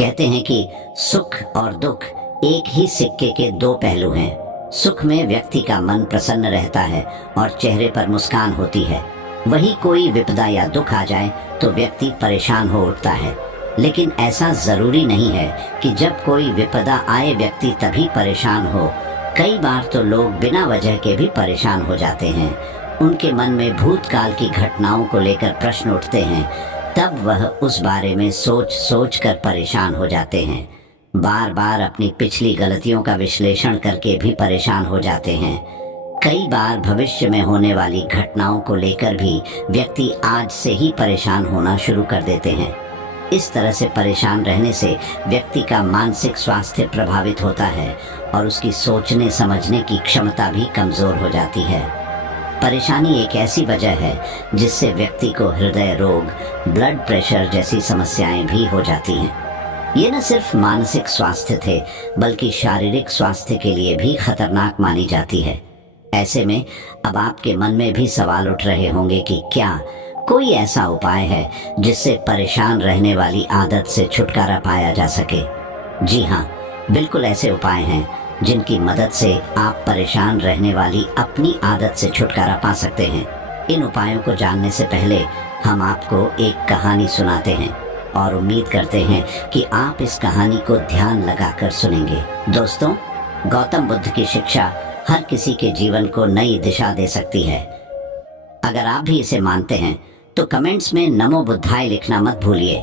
कहते हैं कि सुख और दुख एक ही सिक्के के दो पहलू हैं। सुख में व्यक्ति का मन प्रसन्न रहता है और चेहरे पर मुस्कान होती है। वही कोई विपदा या दुख आ जाए तो व्यक्ति परेशान हो उठता है। लेकिन ऐसा जरूरी नहीं है कि जब कोई विपदा आए व्यक्ति तभी परेशान हो। कई बार तो लोग बिना वजह के भी परेशान हो जाते हैं। उनके मन में भूतकाल की घटनाओं को लेकर प्रश्न उठते हैं, तब वह उस बारे में सोच सोच कर परेशान हो जाते हैं। बार बार अपनी पिछली गलतियों का विश्लेषण करके भी परेशान हो जाते हैं। कई बार भविष्य में होने वाली घटनाओं को लेकर भी व्यक्ति आज से ही परेशान होना शुरू कर देते हैं। इस तरह से परेशान रहने से व्यक्ति का मानसिक स्वास्थ्य प्रभावित होता है और उसकी सोचने समझने की क्षमता भी कमजोर हो जाती है। परेशानी एक ऐसी वजह है जिससे व्यक्ति को हृदय रोग, ब्लड प्रेशर जैसी समस्याएं भी हो जाती हैं। ये न सिर्फ मानसिक स्वास्थ्य थे बल्कि शारीरिक स्वास्थ्य के लिए भी खतरनाक मानी जाती है। ऐसे में अब आपके मन में भी सवाल उठ रहे होंगे कि क्या कोई ऐसा उपाय है जिससे परेशान रहने वाली आदत से छुटकारा पाया जा सके। जी हाँ, बिल्कुल ऐसे उपाय हैं जिनकी मदद से आप परेशान रहने वाली अपनी आदत से छुटकारा पा सकते हैं। इन उपायों को जानने से पहले हम आपको एक कहानी सुनाते हैं और उम्मीद करते हैं कि आप इस कहानी को ध्यान लगाकर सुनेंगे। दोस्तों, गौतम बुद्ध की शिक्षा हर किसी के जीवन को नई दिशा दे सकती है। अगर आप भी इसे मानते हैं तो कमेंट्स में नमो बुद्धाय लिखना मत भूलिए।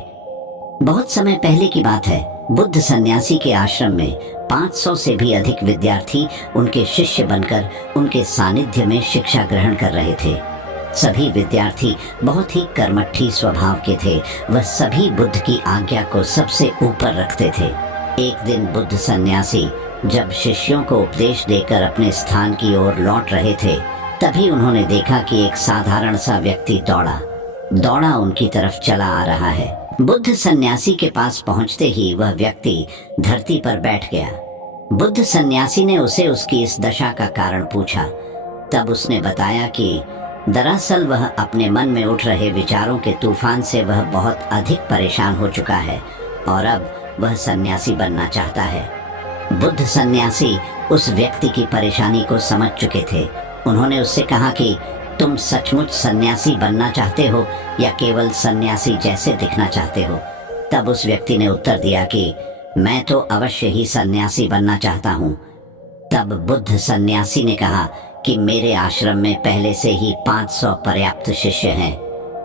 बहुत समय पहले की बात है, बुद्ध सन्यासी के आश्रम में 500 से भी अधिक विद्यार्थी उनके शिष्य बनकर उनके सानिध्य में शिक्षा ग्रहण कर रहे थे। सभी विद्यार्थी बहुत ही कर्मठी स्वभाव के थे। वह सभी बुद्ध की आज्ञा को सबसे ऊपर रखते थे। एक दिन बुद्ध सन्यासी जब शिष्यों को उपदेश देकर अपने स्थान की ओर लौट रहे थे, तभी उन्होंने देखा कि एक साधारण सा व्यक्ति दौड़ा उनकी तरफ चला आ रहा है। बुद्ध सन्यासी के पास पहुंचते ही वह व्यक्ति धरती पर बैठ गया। बुद्ध सन्यासी ने उसे उसकी इस दशा का कारण पूछा। तब उसने बताया कि दरअसल वह अपने मन में उठ रहे विचारों के तूफान से वह बहुत अधिक परेशान हो चुका है और अब वह सन्यासी बनना चाहता है। बुद्ध सन्यासी उस व्यक्ति की परेशानी को समझ चुके थे। उन्होंने उससे कहा कि तुम सचमुच सन्यासी बनना चाहते हो या केवल सन्यासी जैसे दिखना चाहते हो। तब उस व्यक्ति ने उत्तर दिया कि मैं तो अवश्य ही सन्यासी बनना चाहता हूँ। तब बुद्ध सन्यासी ने कहा कि मेरे आश्रम में पहले से ही 500 पर्याप्त शिष्य हैं।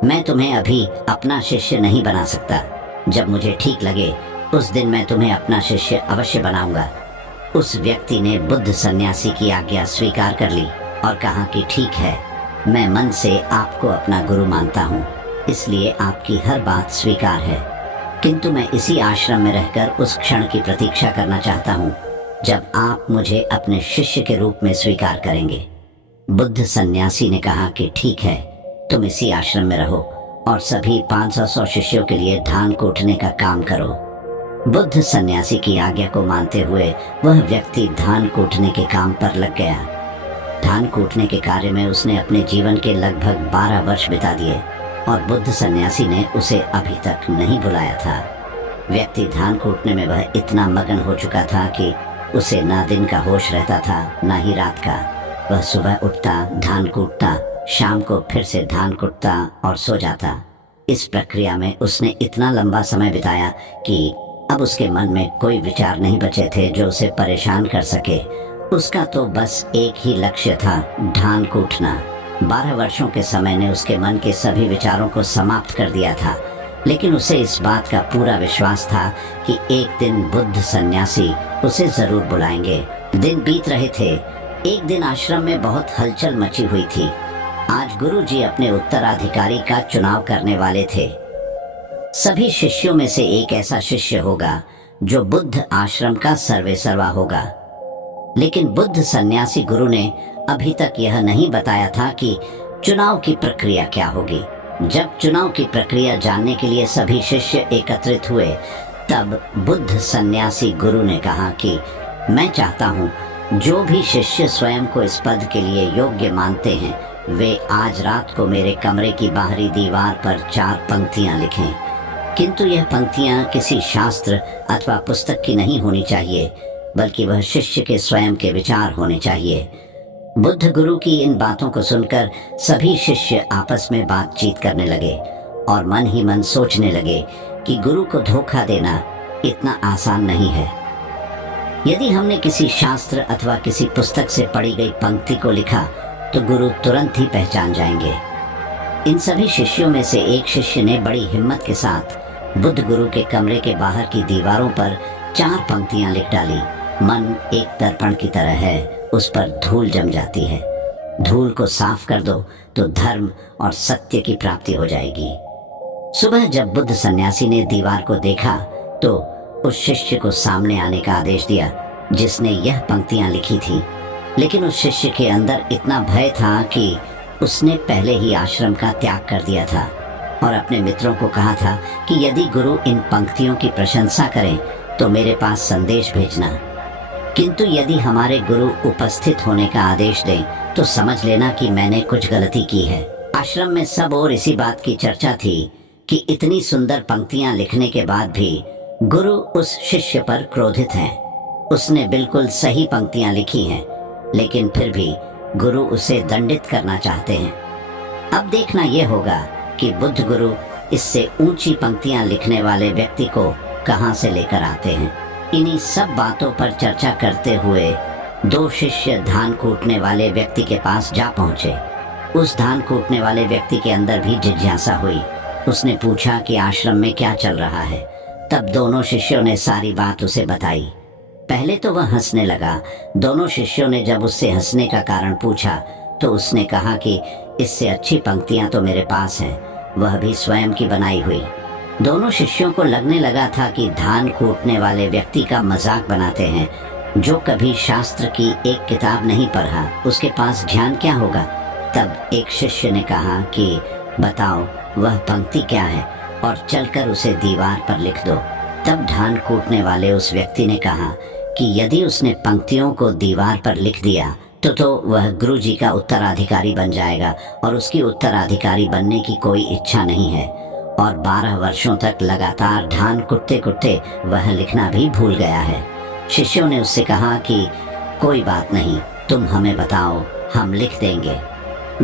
मैं तुम्हें अभी अपना शिष्य नहीं बना सकता। जब मुझे ठीक लगे उस दिन मैं तुम्हें अपना शिष्य अवश्य बनाऊंगा। उस व्यक्ति ने बुद्ध सन्यासी की आज्ञा स्वीकार कर ली और कहा कि ठीक है, मैं मन से आपको अपना गुरु मानता हूँ, इसलिए आपकी हर बात स्वीकार है। किंतु मैं इसी आश्रम में रहकर उस क्षण की प्रतीक्षा करना चाहता हूँ जब आप मुझे अपने शिष्य के रूप में स्वीकार करेंगे। बुद्ध सन्यासी ने कहा कि ठीक है, तुम इसी आश्रम में रहो और सभी 500 शिष्यों के लिए धान कूटने का काम करो। बुद्ध सन्यासी की आज्ञा को मानते हुए वह व्यक्ति धान कूटने के काम पर लग गया। धान कूटने के कार्य में उसने अपने जीवन के लगभग 12 वर्ष बिता दिए और बुद्ध सन्यासी ने उसे अभी तक नहीं बुलाया था। व्यक्ति धान कूटने में वह इतना मगन हो चुका था कि उसे ना दिन का होश रहता था ना ही रात का। वह सुबह उठता, धान कूटता, शाम को फिर से धान कूटता और सो जाता। इस प्रक्रिया में उसने इतना लंबा समय बिताया कि अब उसके मन में कोई विचार नहीं बचे थे जो उसे परेशान कर सके। उसका तो बस एक ही लक्ष्य था, धान कूटना। 12 वर्षों के समय ने उसके मन के सभी विचारों को समाप्त कर दिया था। लेकिन उसे इस बात का पूरा विश्वास था कि एक दिन बुद्ध सन्यासी उसे जरूर बुलाएंगे। दिन बीत रहे थे। एक दिन आश्रम में बहुत हलचल मची हुई थी। आज गुरुजी अपने उत्तराधिकारी का चुनाव करने वाले थे। सभी शिष्यों में से एक ऐसा शिष्य होगा जो बुद्ध आश्रम का सर्वेसर्वा होगा। लेकिन बुद्ध सन्यासी गुरु ने अभी तक यह नहीं बताया था कि चुनाव की प्रक्रिया क्या होगी। जब चुनाव की प्रक्रिया जानने के लिए सभी शिष्य एकत्रित हुए, तब बुद्ध सन्यासी गुरु ने कहा कि मैं चाहता हूँ जो भी शिष्य स्वयं को इस पद के लिए योग्य मानते हैं वे आज रात को मेरे कमरे की बाहरी दीवार पर 4 पंक्तियां लिखें। किंतु यह पंक्तियां किसी शास्त्र अथवा पुस्तक की नहीं होनी चाहिए, बल्कि वह शिष्य के स्वयं के विचार होने चाहिए। बुद्ध गुरु की इन बातों को सुनकर सभी शिष्य आपस में बातचीत करने लगे और मन ही मन सोचने लगे कि गुरु को धोखा देना इतना आसान नहीं है। यदि हमने किसी शास्त्र अथवा किसी पुस्तक से पढ़ी गई पंक्ति को लिखा तो गुरु तुरंत ही पहचान जाएंगे। इन सभी शिष्यों में से एक शिष्य ने बड़ी हिम्मत के साथ बुद्ध गुरु के कमरे के बाहर की दीवारों पर 4 पंक्तियां लिख डाली। मन एक दर्पण की तरह है, उस पर धूल जम जाती है। धूल को साफ कर दो तो धर्म और सत्य की प्राप्ति हो जाएगी। सुबह जब बुद्ध सन्यासी ने दीवार को देखा तो उस शिष्य को सामने आने का आदेश दिया जिसने यह पंक्तियां लिखी थी। लेकिन उस शिष्य के अंदर इतना भय था कि उसने पहले ही आश्रम का त्याग कर दिया था और अपने मित्रों को कहा था कि यदि गुरु इन पंक्तियों की प्रशंसा करें तो मेरे पास संदेश भेजना, किंतु यदि हमारे गुरु उपस्थित होने का आदेश दें तो समझ लेना कि मैंने कुछ गलती की है। आश्रम में सब और इसी बात की चर्चा थी कि इतनी सुंदर पंक्तियां लिखने के बाद भी गुरु उस शिष्य पर क्रोधित हैं। उसने बिल्कुल सही पंक्तियां लिखी हैं, लेकिन फिर भी गुरु उसे दंडित करना चाहते हैं। अब देखना यह होगा कि बुद्ध गुरु इससे ऊंची पंक्तियां लिखने वाले व्यक्ति को कहां से लेकर आते हैं। इन्हीं सब बातों पर चर्चा करते हुए 2 शिष्य धान कूटने वाले व्यक्ति के पास जा पहुंचे। उस धान कूटने वाले व्यक्ति के अंदर भी जिज्ञासा हुई। उसने पूछा कि आश्रम में क्या चल रहा है। तब दोनों शिष्यों ने सारी बात उसे बताई। पहले तो वह हंसने लगा। दोनों शिष्यों ने जब उससे हंसने का कारण पूछा तो उसने कहा कि इससे अच्छी पंक्तियां तो मेरे पास हैं, वह भी स्वयं की बनाई हुई। दोनों शिष्यों को लगने लगा था कि धान कूटने वाले व्यक्ति का मजाक बनाते हैं। जो कभी शास्त्र की एक किताब नहीं पढ़ा उसके पास ज्ञान क्या होगा। तब एक शिष्य ने कहा कि बताओ वह पंक्ति क्या है और चलकर उसे दीवार पर लिख दो। तब धान कूटने वाले उस व्यक्ति ने कहा कि यदि उसने पंक्तियों को दीवार पर लिख दिया तो वह गुरु जी का उत्तराधिकारी बन जाएगा और उसकी उत्तराधिकारी बनने की कोई इच्छा नहीं है। और 12 वर्षों तक लगातार धान कुटते कुटते वह लिखना भी भूल गया है। शिष्यों ने उससे कहा कि कोई बात नहीं, तुम हमें बताओ, हम लिख देंगे।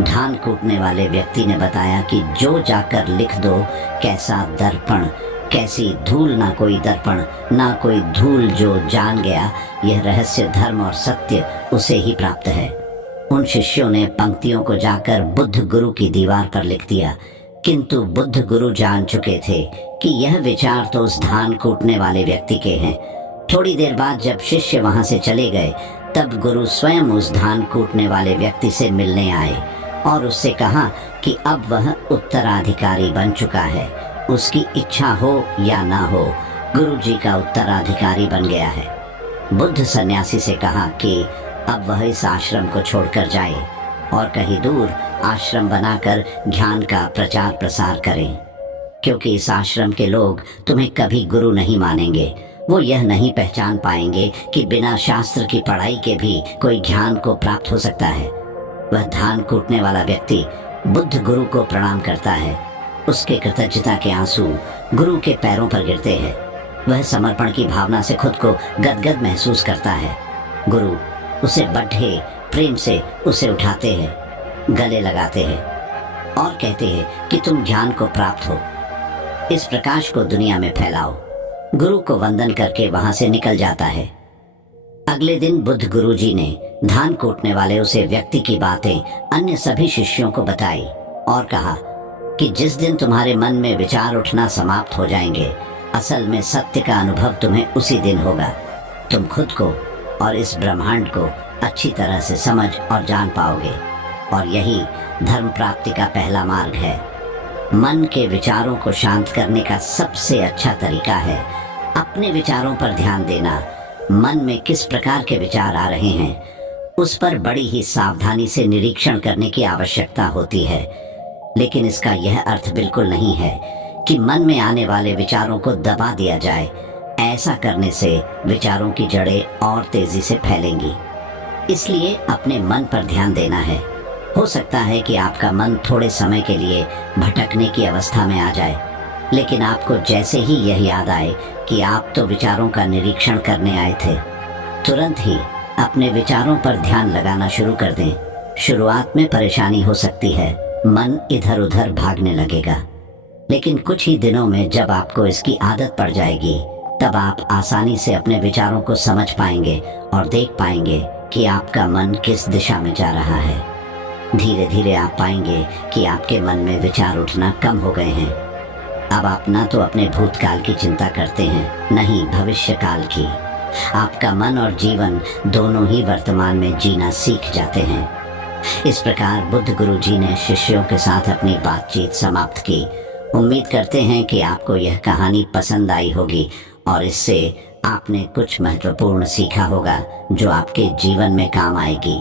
धान कूटने वाले व्यक्ति ने बताया कि जो जाकर लिख दो, कैसा दर्पण, कैसी धूल, ना कोई दर्पण ना कोई धूल, जो जान गया यह रहस्य धर्म और सत्य उसे ही प्राप्त है। उन शिष्यों ने पंक्तियों को जाकर बुद्ध गुरु की दीवार पर लिख दिया, किंतु बुद्ध गुरु जान चुके थे कि यह विचार तो उस धान कूटने वाले व्यक्ति के हैं। थोड़ी देर बाद जब शिष्य वहां से चले गए तब गुरु स्वयं उस धान कूटने वाले व्यक्ति से मिलने आए और उससे कहा कि अब वह उत्तराधिकारी बन चुका है। उसकी इच्छा हो या ना हो, गुरु जी का उत्तराधिकारी बन गया है। बुद्ध सन्यासी से कहा कि अब वह इस आश्रम को छोड़कर जाए और कहीं दूर आश्रम बनाकर ज्ञान का प्रचार प्रसार करें, क्योंकि इस आश्रम के लोग तुम्हें कभी गुरु नहीं मानेंगे। वो यह नहीं पहचान पाएंगे कि बिना शास्त्र की पढ़ाई के भी कोई ज्ञान को प्राप्त हो सकता है। वह धान कूटने वाला व्यक्ति बुद्ध गुरु को प्रणाम करता है। उसके कृतज्ञता के आंसू गुरु के पैरों पर गिरते हैं। वह समर्पण की भावना से खुद को गदगद महसूस करता है। गुरु उसे बड़े प्रेम से उसे उठाते हैं, गले लगाते हैं और कहते हैं कि तुम ज्ञान को प्राप्त हो, इस प्रकाश को दुनिया में फैलाओ। गुरु को वंदन करके वहां से निकल जाता है। अगले दिन बुद्ध गुरु जी ने धान कूटने वाले उसे व्यक्ति की बातें अन्य सभी शिष्यों को बताई और कहा कि जिस दिन तुम्हारे मन में विचार उठना समाप्त हो जाएंगे, असल में सत्य का अनुभव तुम्हें उसी दिन होगा। तुम खुद को और इस ब्रह्मांड को अच्छी तरह से समझ और जान पाओगे और यही धर्म प्राप्ति का पहला मार्ग है। मन के विचारों को शांत करने का सबसे अच्छा तरीका है अपने विचारों पर ध्यान देना। मन में किस प्रकार के विचार आ रहे हैं उस पर बड़ी ही सावधानी से निरीक्षण करने की आवश्यकता होती है, लेकिन इसका यह अर्थ बिल्कुल नहीं है कि मन में आने वाले विचारों को दबा दिया जाए। ऐसा करने से विचारों की जड़ें और तेजी से फैलेंगी। इसलिए अपने मन पर ध्यान देना है। हो सकता है कि आपका मन थोड़े समय के लिए भटकने की अवस्था में आ जाए, लेकिन आपको जैसे ही यह याद आए कि आप तो विचारों का निरीक्षण करने आए थे, तुरंत ही अपने विचारों पर ध्यान लगाना शुरू कर दें। शुरुआत में परेशानी हो सकती है, मन इधर उधर भागने लगेगा, लेकिन कुछ ही दिनों में जब आपको इसकी आदत पड़ जाएगी, तब आप आसानी से अपने विचारों को समझ पाएंगे और देख पाएंगे कि आपका मन किस दिशा में जा रहा है। धीरे धीरे आप पाएंगे कि आपके मन में विचार उठना कम हो गए हैं। अब आप न तो अपने भूतकाल की चिंता करते हैं, न ही भविष्य काल की। आपका मन और जीवन दोनों ही वर्तमान में जीना सीख जाते हैं। इस प्रकार बुद्ध गुरु जी ने शिष्यों के साथ अपनी बातचीत समाप्त की। उम्मीद करते हैं कि आपको यह कहानी पसंद आई होगी और इससे आपने कुछ महत्वपूर्ण सीखा होगा जो आपके जीवन में काम आएगी।